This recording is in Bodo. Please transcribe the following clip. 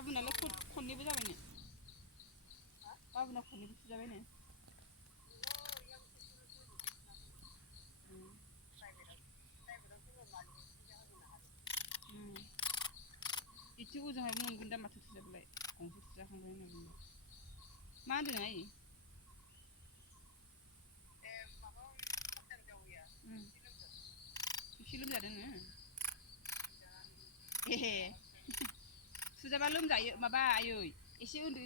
बाबुनालाय खननैबो जाबायनो बाबुना खननैबो थुजाबायनो एसे ओजोंहाय मोनगोन दा माथो थुजाबालाय गंसे थुजाखांबाय होनना बुंदों मा होनदों आइ एसे लोमजादोंनो ए थुजाबा लोमजायो माबा आयै एसे उन्दै